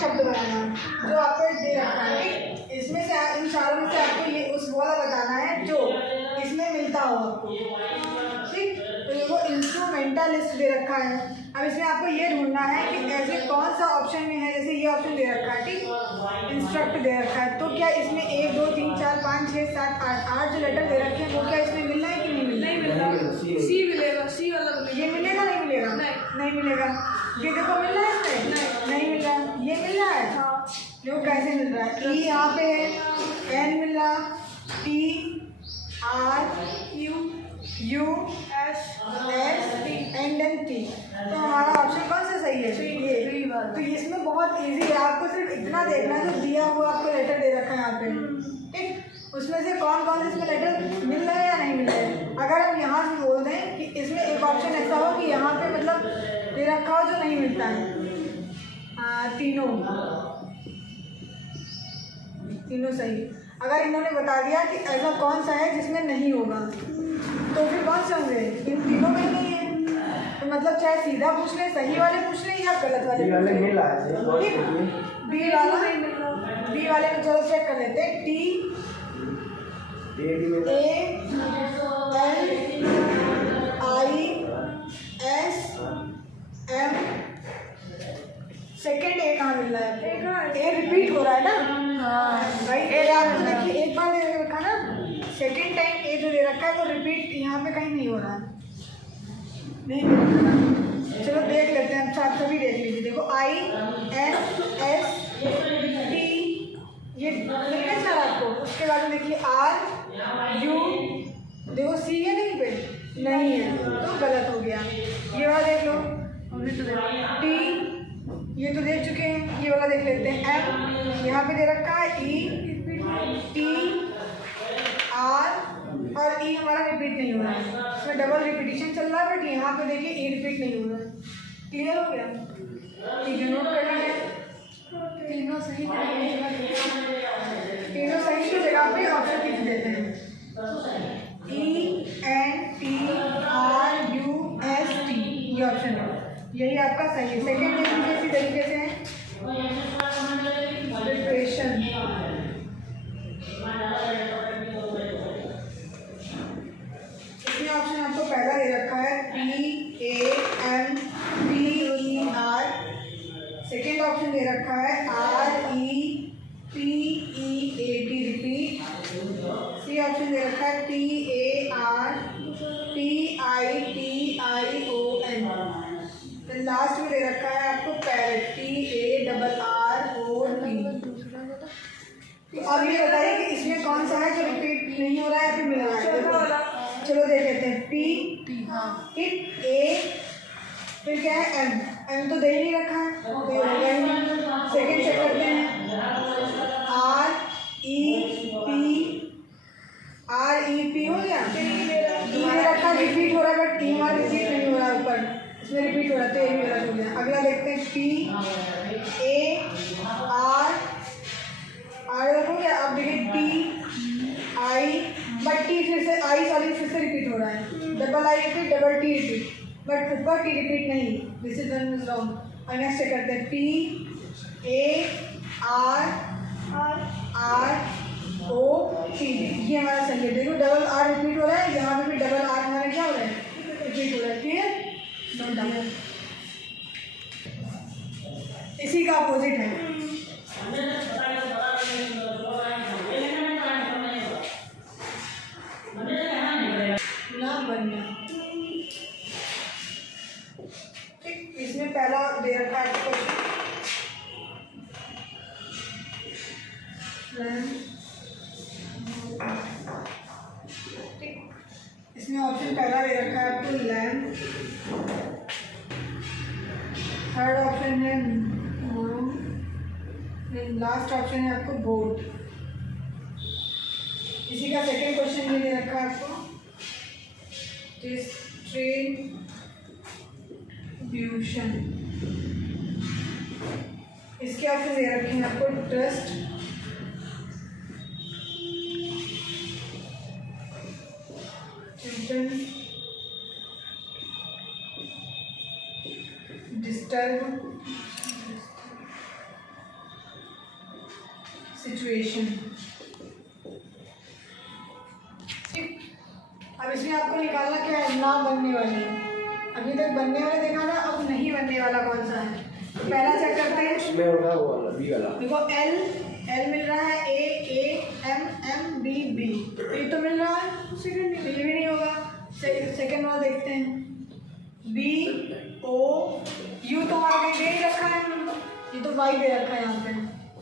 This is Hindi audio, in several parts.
शब्द बनाना है जो आपको दे रखा है, ठीक। इसमें से इन चारों में से आपको ये उस वाला बताना है जो इसमें मिलता हो आपको, ठीक। तो ये वो इंस्ट्रूमेंटलिस्ट दे रखा है। अब इसमें आपको ये ढूंढना है कि ऐसे कौन सा ऑप्शन में है, जैसे ये ऑप्शन दे रखा है, ठीक, इंस्ट्रक्ट दे रखा है, तो क्या इसमें 1 2 3 4 5 6 7 8 जो लेटर दे रखे हैं वो क्या इसमें मिलना है कि नहीं मिलना? नहीं मिलता। सी मिलेगा, सी वाला ये मिलेगा नहीं मिलेगा? नहीं मिलेगा। ये देखो मिल रहा है इसमें? नहीं मिल रहा। ये मिल रहा है? हाँ। देखो कैसे मिल रहा है, ई यहाँ पे है, एन मिल रहा, T R U S and N T. तो हमारा ऑप्शन कौन सा सही है? ये। तो इसमें बहुत इजी है, आपको सिर्फ इतना देखना है जो दिया हुआ आपको लेटर दे रखा है यहाँ पे, ठीक। उसमें से कौन कौन से इसमें लेटर मिल रहे हैं या नहीं मिल रहे हैं। अगर हम यहाँ से बोल दें कि इसमें एक ऑप्शन ऐसा हो कि यहाँ पे मतलब दे रखा हो जो नहीं मिलता है, तीनों सही। अगर इन्होंने बता दिया कि ऐसा कौन सा है जिसमें नहीं होगा, तो फिर कौन से होंगे? इन तीनों में नहीं है, तो मतलब चाहे सीधा पूछ ले, सही वाले पूछ ले या गलत वाले पूछ ले, ठीक। बी वाले को चलो चेक कर लेते हैं। T A L I S M, second A कहाँ मिल रहा है? ए रिपीट हो रहा है ना? हाँ भाई, ए आपको देखिए एक बार दे रखा ना, सेकेंड टाइम ए जो दे रखा है वो रिपीट यहाँ पे कहीं नहीं हो रहा है, नहीं हो रहा। चलो देख लेते हैं, अच्छा आप सभी देख लीजिए। देखो आई एन एस टी, ये मिल गया सर आपको। उसके बाद में देखिए आर यू, देखो सी है नहीं पे, नहीं है तो गलत हो गया। ये वाला देख लो, टी ये तो देख चुके हैं, ये वाला देख लेते हैं। एम यहाँ पे दे रखा है, ई टी आर और ई हमारा रिपीट नहीं हो रहा है, इसमें डबल रिपीटिशन चल रहा है, बट यहाँ पे देखिए ई रिपीट नहीं हो रहा है। क्लियर हो गया? ठीक है, नोट कर लीजिए। तीनों सही की जगह पे ऑप्शन लिख देते हैं, E N T R U S T, ये ऑप्शन है, यही आपका सही है। सेकेंड देख लीजिए इसी तरीके से, डिप्रेशन, इसमें ऑप्शन आपको पहला दे रखा है P A M P E R, second option दे रखा है R E P E A T repeat, C option दे रखा है T A R T I O N, last में दे रखा है आपको पैरेट, PARROT। अब ये बताइए कि इसमें कौन सा है जो रिपीट नहीं हो रहा है या फिर मिल रहा है? चलो देख लेते हैं। पी ठीक, ए फिर क्या है एम तो दे ही नहीं रखा है, तो ये हो गया ही। सेकेंड चेक करते हैं, REP हो गया, ई दे रखा रिपीट हो रहा है, बट ई हमारा रिपीट नहीं हो रहा है, ऊपर इसमें रिपीट हो रहा है, तो ये मेरा हो गया। अगला देखते हैं, PAR हो गया। अब देखिए TI, बट टी फिर से फिर से रिपीट हो रहा है, double I repeat double T repeat, but ऊपर टी रिपीट नहीं, this is one is wrong. और नेक्स्ट करते हैं PARROT, ये हमारा सही है। देखो डबल आर रिपीट हो रहा है, यहाँ पे भी डबल आर हमारा क्या हो रहा है, रिपीट हो रहा है। क्लियर? नोट डाउन, इसी का अपोजिट है। ना बनना, ठीक, इसमें पहला दे रखा है क्वेश्चन, ठीक, इसमें ऑप्शन पहला दे रखा है आपको लैम्प, थर्ड ऑप्शन है मोम, लास्ट ऑप्शन है आपको बोट। इसी का सेकेंड क्वेश्चन ये दे रखा है आपको, डिस्ट्रीब्यूशन, इसके ऑप्शन दे रखे हैं आपको ट्रस्ट, डिस्टर्ब, सिचुएशन। ठीक, अब इसमें आपको निकालना क्या है, ना बनने वाली। अभी तक बनने वाला देखा था, अब नहीं बनने वाला कौन सा है। तो पहला चेक करते हैं, इसमें होगा वो वाला बी वाला। देखो एल मिल रहा है, A M M B B, ये तो मिल रहा है। सेकंड ये भी नहीं होगा। सेकंड वाला देखते हैं, बी ओ यू तो हमारा कहीं दे ही रखा है, ये तो वाई दे रखा है यहाँ पे।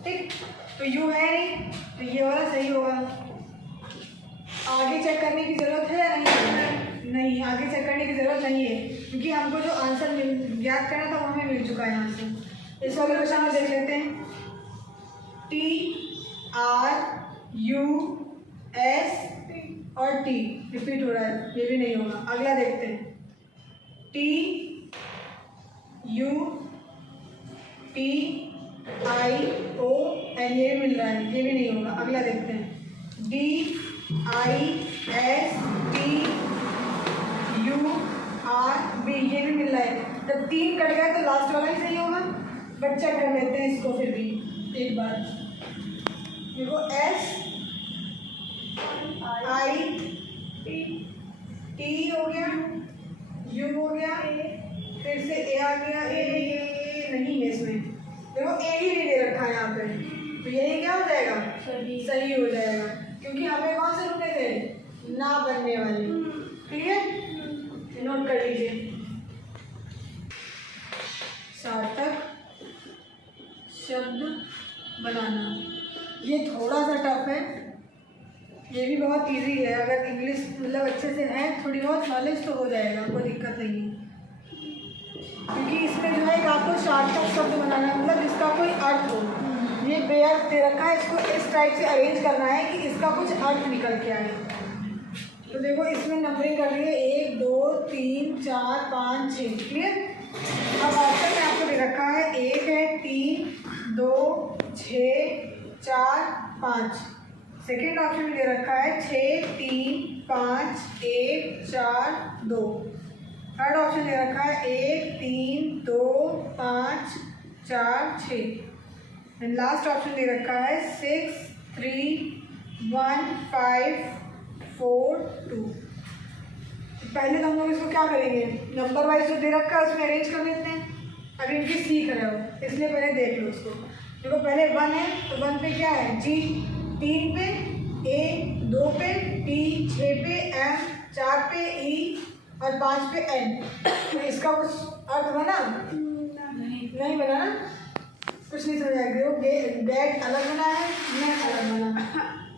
ठीक, तो यू है नहीं, तो ये वाला सही होगा। आगे चेक करने की ज़रूरत है या नहीं? नहीं, आगे चेक करने की ज़रूरत नहीं है, क्योंकि हमको जो आंसर याद करना था वो हमें मिल चुका है यहाँ से। इस वाले क्वेश्चन में देख लेते हैं, टी आर यू एस और टी रिपीट हो रहा है, ये भी नहीं होगा। अगला देखते हैं, T U T I O N, ये भी मिल रहा है, ये भी नहीं होगा। अगला देखते हैं, D I S T U R B, ये भी मिल रहा है। जब तीन कट गया तो लास्ट वाला ही सही होगा, बट चेक कर लेते हैं इसको फिर भी एक बार। देखो एस आई टी हो गया, यू हो गया, फिर से ए आ गया, ए नहीं है इसमें। देखो ए ही नहीं दे रखा है यहाँ पे, तो यही क्या हो जाएगा, सही हो जाएगा, क्योंकि हमें कौन से रुकने थे, ना बनने वाले। क्लियर, नोट कर लीजिए। सार्थक शब्द बनाना, ये थोड़ा सा टफ है, ये भी बहुत इजी है। अगर इंग्लिश मतलब अच्छे से है, थोड़ी बहुत नॉलेज तो हो जाएगा, कोई दिक्कत नहीं है। क्योंकि इसमें जो है एक आपको सार्थक शब्द बनाना, मतलब इसका कोई अर्थ हो। ये बेअर्थ दे रखा है, इसको इस टाइप से अरेंज करना है कि इसका कुछ अर्थ निकल के आए। तो देखो इसमें नंबरिंग कर लिए 1 2 3 4 5 6। क्लियर, अब ऑप्शन में आपको दे रखा है 1 है, 3 2 6 4 5। सेकेंड ऑप्शन में दे रखा है 6 3 5 1 4 2। थर्ड ऑप्शन दे रखा है 1 3 2 5 4 6। एंड लास्ट ऑप्शन दे रखा है 6 3 1 5 4 2। पहले तो हम लोग इसको क्या करेंगे, नंबर वाइज जो दे रखा है उसमें अरेंज कर लेते हैं। अभी इनकी सीख रहे हो इसलिए पहले देख लो उसको। देखो पहले 1 है, तो 1 पे क्या है, जी 3 पे, ए 2 पे, टी 6 पे, एम 4 पे, ई और 5 पे एन। तो इसका कुछ अर्थ बना? नहीं बना ना, कुछ नहीं समझ आएगा। डेट अलग बना है, मैं अलग बना,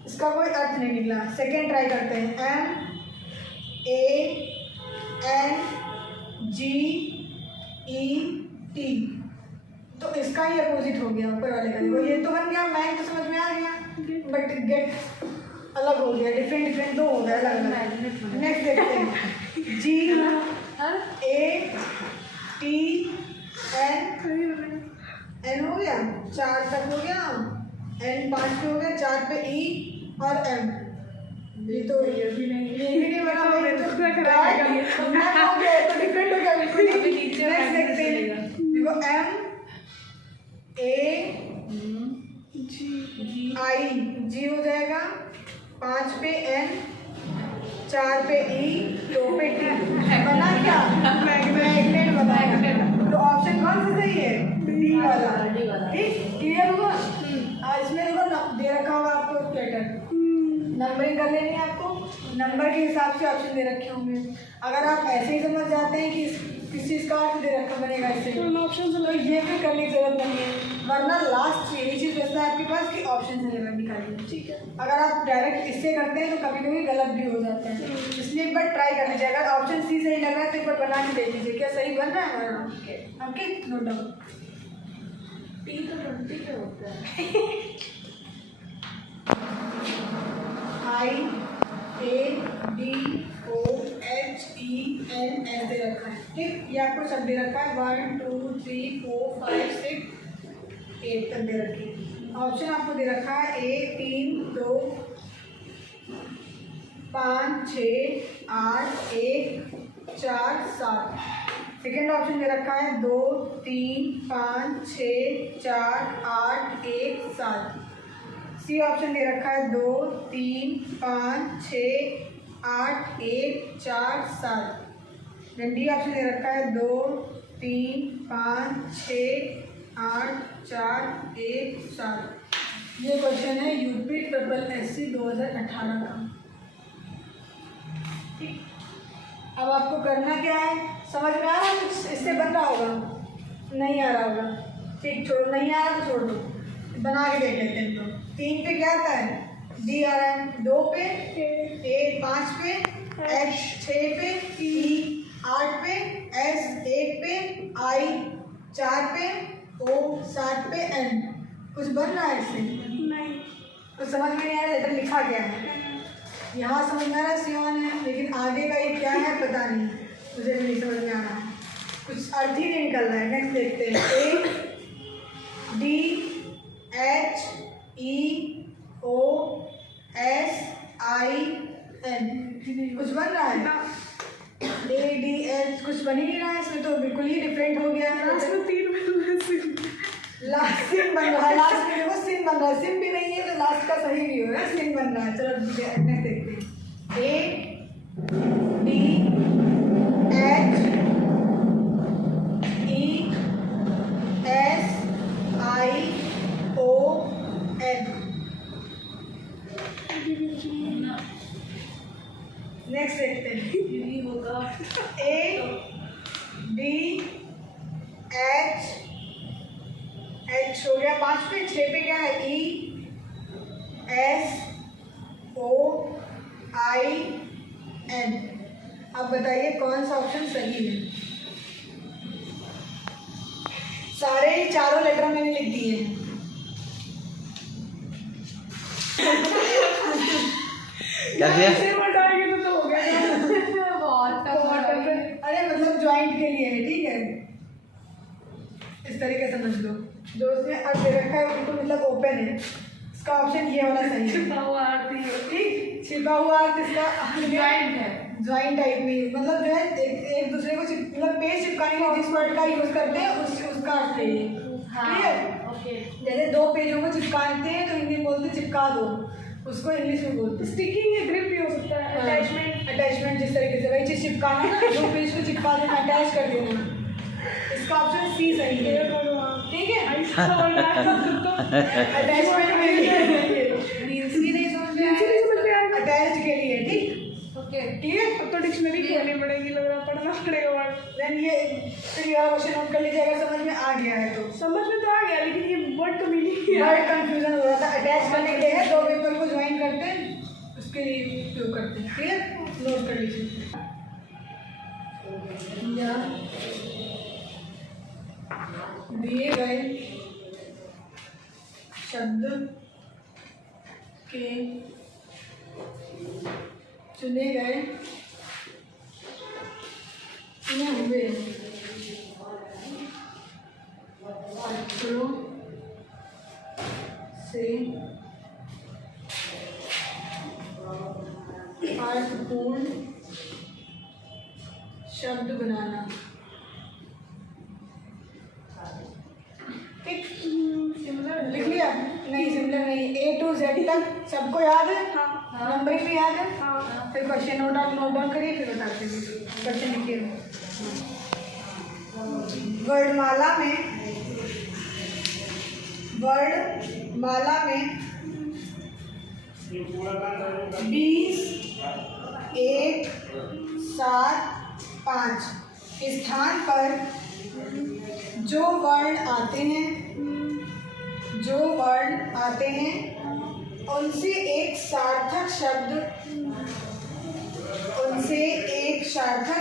इसका कोई अर्थ नहीं निकला। सेकेंड ट्राई करते हैं, M A N G E T, तो इसका ही अपोजिट हो गया ऊपर वाले का। देखो ये तो बन गया, मैन तो समझ में आ गया, बट गेट अलग हो गया, डिफरेंट दो हो गया अलग अलग। नेक्स्ट देखते हैं, जी ए टी एन हो गया, 4 तक हो गया, एन 5 पे हो गया, 4 पे ई और एम। ये तो ये भी नहीं बना भाई, तो हो गया, तो डिफरेंट हो गया बिल्कुल। नेक्स्ट देखते हैं, देखो एम ए आई जी हो जाएगा, 5 पे एन, 4 पे ई, 2 पे टी। बना क्या, मैग्नेट बनाएगा। तो ऑप्शन कौन सा सही है, डी वाला। ठीक, क्लियर हुआ। इसमें देखो दे रखा होगा आपको लेटर, नंबरिंग कर लेनी है आपको, नंबर के हिसाब से ऑप्शन दे रखे होंगे। अगर आप ऐसे ही समझ जाते हैं कि किस चीज़ का अर्थ दे रखा बनेगा इससे, ऑप्शन तो ये भी करने की जरूरत नहीं है, वरना लास्ट यही चीज़ बचता है आपके पास कि ऑप्शन से लेकर निकालिए। ठीक है, अगर आप डायरेक्ट इससे करते हैं तो कभी कभी गलत भी हो जाता है, इसलिए एक बार ट्राई कर लीजिए। अगर ऑप्शन सी सही लग रहा है तो एक बार बना के देख लीजिए क्या सही बन रहा है हमारा। Okay, note down. टी तो 20 पे होता है। I A D O H E N S दे रखा है। ठीक, ये आपको सब दे रखा है, 1 2 3 4 5 6 8 तक दे रखी है। ऑप्शन आपको दे रखा है 1 3 2 5 6 8 1 4 7। सेकेंड ऑप्शन दे रखा है 2 3 5 6 4 8 1 7। सी ऑप्शन दे रखा है 2 3 5 6 8 1 4 7। देन डी ऑप्शन दे रखा है 2 3 5 6 8 4 1 7। ये क्वेश्चन है यूपी SSC 2018 का। ठीक, अब आपको करना क्या है, समझ में आ रहा है कुछ इससे बन रहा होगा, नहीं आ रहा होगा, ठीक छोड़ो, नहीं आ रहा तो छोड़ दो, बना के देख लेते हैं। तो 3 पे क्या आता है, डी आ रहा है, 2 पे, ए 5 पे, एच 6 पे, ई 8 पे, एस 1 पे, आई 4 पे, ओ 7 पे, एन। कुछ बन रहा है इससे? नहीं। तो समझ में नहीं आ रहा लेटर लिखा गया है, यहाँ समझ में आ रहा है सियान है, लेकिन आगे का ये क्या है पता नहीं, मुझे भी नहीं समझ में आ रहा है, कुछ अर्थ ही नहीं निकल रहा है। नेक्स्ट देखते हैं, A D H E O S I N. कुछ बन रहा है? ए डी एच कुछ बन ही नहीं रहा है इसमें, तो बिल्कुल ही डिफरेंट हो गया है। लास्ट में 3 लास्ट सिम बन रहा है, लास्ट में देखो सिम बन रहा है, सिम भी नहीं है तो लास्ट का सही भी होगा, सिम बन रहा है। चलो नेक्स्ट देखते हैं, A D H E S I O N. Next देखते हैं, यही होगा। ए डी एच हो गया 5 पे, 6 पे क्या है, E S O I N. अब बताइए कौन सा ऑप्शन सही है? सारे चारों लेटर मैंने लिख दिए हैं। ऐसे बताएंगे तो हो गया। बहुत अरे मतलब ज्वाइंट के लिए है, ठीक है, इस तरीके से समझ लो। जो उसमें अब दे रखा है बिल्कुल मतलब ओपन है, इसका ऑप्शन ये वाला सही है। छिपा हुआ अर्थ है, ठीक, छिपा हुआ अर्थ इसका ज्वाइंट है, ज्वाइंट टाइप में, मतलब जो है एक दूसरे को मतलब पेज चिपकाने के लिए जिस वर्ड का यूज करते हैं उसका अर्थ है ये। क्लियर? ओके। जैसे 2 पेजों को चिपकाते हैं तो हिंदी में बोलते हैं चिपका दो, उसको इंग्लिश में बोलते हैं स्टिकिंग या ग्रिप भी हो सकता है, अटैचमेंट। अटैचमेंट जिस तरीके से वही चीज चिपकाना ना, 2 पेज को चिपका देना, अटैच कर देना, इसका ऑप्शन सी सही है। ठीक है, अटैचमेंट के लिए नहीं समझ में आया, अटैच्ड के लिए। ठीक, ओके क्लियर। अब तो डिक्शनरी खोलनी पड़ेगी, लग रहा पढ़ना पड़ेगा वर्ड। देन ये फिर ये क्वेश्चन नोट कर लीजिए, अगर समझ में आ गया है तो। समझ में तो आ गया, लेकिन ये वर्ड का मीनिंग वर्ड कंफ्यूजन हो रहा था। अटैच करने के लिए है, 2 पेपर को ज्वाइन करते हैं, उसके लिए उपयोग करते हैं। क्लियर, नोट कर लीजिए। दिए गए शब्द के चुने हुए अक्षरों से अर्थपूर्ण शब्द बनाना। ठीक, सिमिलर लिख लिया? नहीं, सिमिलर नहीं, A to Z तक सबको याद है? हाँ। नंबरिंग भी याद है? हाँ। फिर क्वेश्चन नोट डाउन करिए, फिर बताते हैं। क्वेश्चन लिखिए। वर्णमाला में 20 1 7 5 स्थान पर जो वर्ण आते हैं उनसे एक सार्थक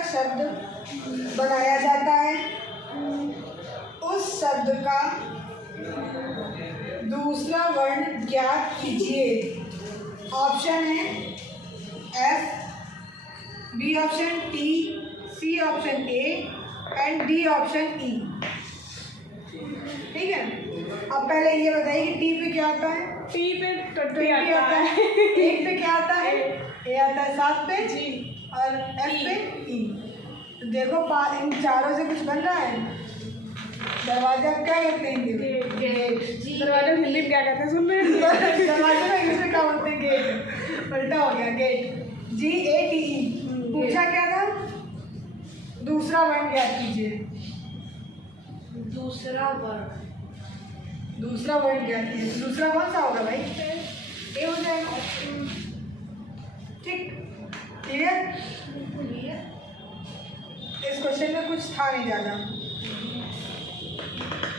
शब्द बनाया जाता है। उस शब्द का दूसरा वर्ण ज्ञात कीजिए। ऑप्शन है F, B option T, C option A and D option E। ठीक है, अब पहले ये बताइए कि टी पे क्या आता है? टी पे टट्टी आता है। एक पे क्या आता है? ए आता है 7 पे जी, और एफ पे ई। तो देखो इन चारों से कुछ बन रहा है। दरवाजा क्या कहते हैं? गेट। जी दरवाजा हिंदी में क्या कहते हैं सुन रहे हैं? दरवाजे में इंग्लिश में क्या बोलते हैं? गेट। उल्टा हो गया, गेट। GATE। पूछा क्या था? दूसरा वर्ण ज्ञात कीजिए। दूसरा वर्ग दूसरा वर्ण ज्ञात कीजिए। दूसरा कौन सा होगा भाई? ए हो जाएगा। ठीक, क्लियर? इस क्वेश्चन में कुछ था नहीं ज़्यादा,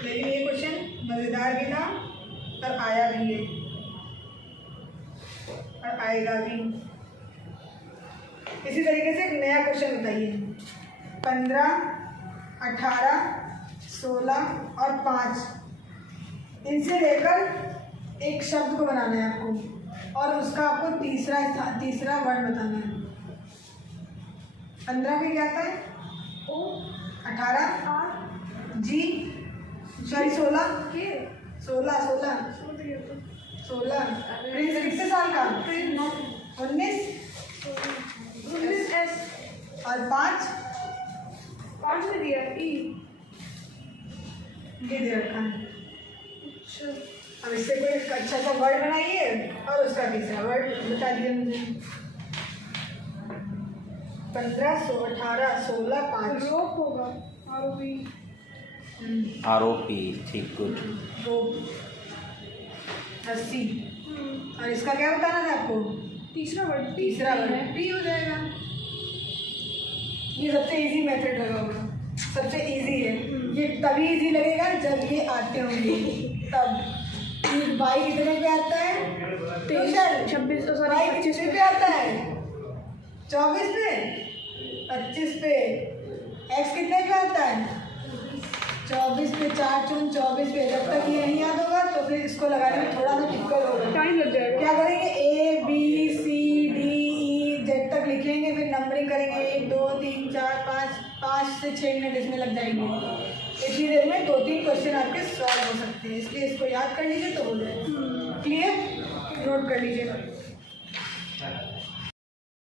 लेकिन ये क्वेश्चन मज़ेदार भी था और आया भी है और आएगा भी। इसी तरीके से एक नया क्वेश्चन बताइए। 15, 18, 16 और 5, इनसे लेकर एक शब्द को बनाना है आपको और उसका आपको तीसरा वर्ड बताना है। 15 में क्या आता है? ओ 18 जी सॉरी 16 प्रिंस कितने साल का? 19 एस और 5 में दिया ई। ये दे रखा है। अब इससे कोई अच्छा सा वर्ड बनाइए और उसका तीसरा वर्ड बता दिए मुझे। 15, 18, 16, 5 रोप होगा ROP, ठीक, गुड। रोप, रस्सी। और इसका क्या बताना था आपको? तीसरा वर्ड तीसरा वर्ड टी हो जाएगा। ये सबसे इजी मेथड लगा होगा, सबसे इजी है ये। तभी इजी लगेगा जब ये आते होंगे तब। ये बाई कितने पे आता है? 26 बाई कितने पे आता है? 24 पे, 25 पे। एक्स कितने पे आता है? 24 पे। 4 चून 24 पे। जब तक ये नहीं याद होगा तो फिर इसको लगाने में थोड़ा सा दिक्कत होगा। टाइम लग जाएगा। क्या करेंगे? A B C D E Z तक लिखेंगे, फिर नंबरिंग करेंगे 1 2 3 4 5 से 6 मिनट इसमें लग जाएंगे। इतनी देर में 2-3 क्वेश्चन आपके सॉल्व हो सकते हैं, इसलिए इसको याद कर लीजिए तो हो जाए। क्लियर? नोट कर लीजिए।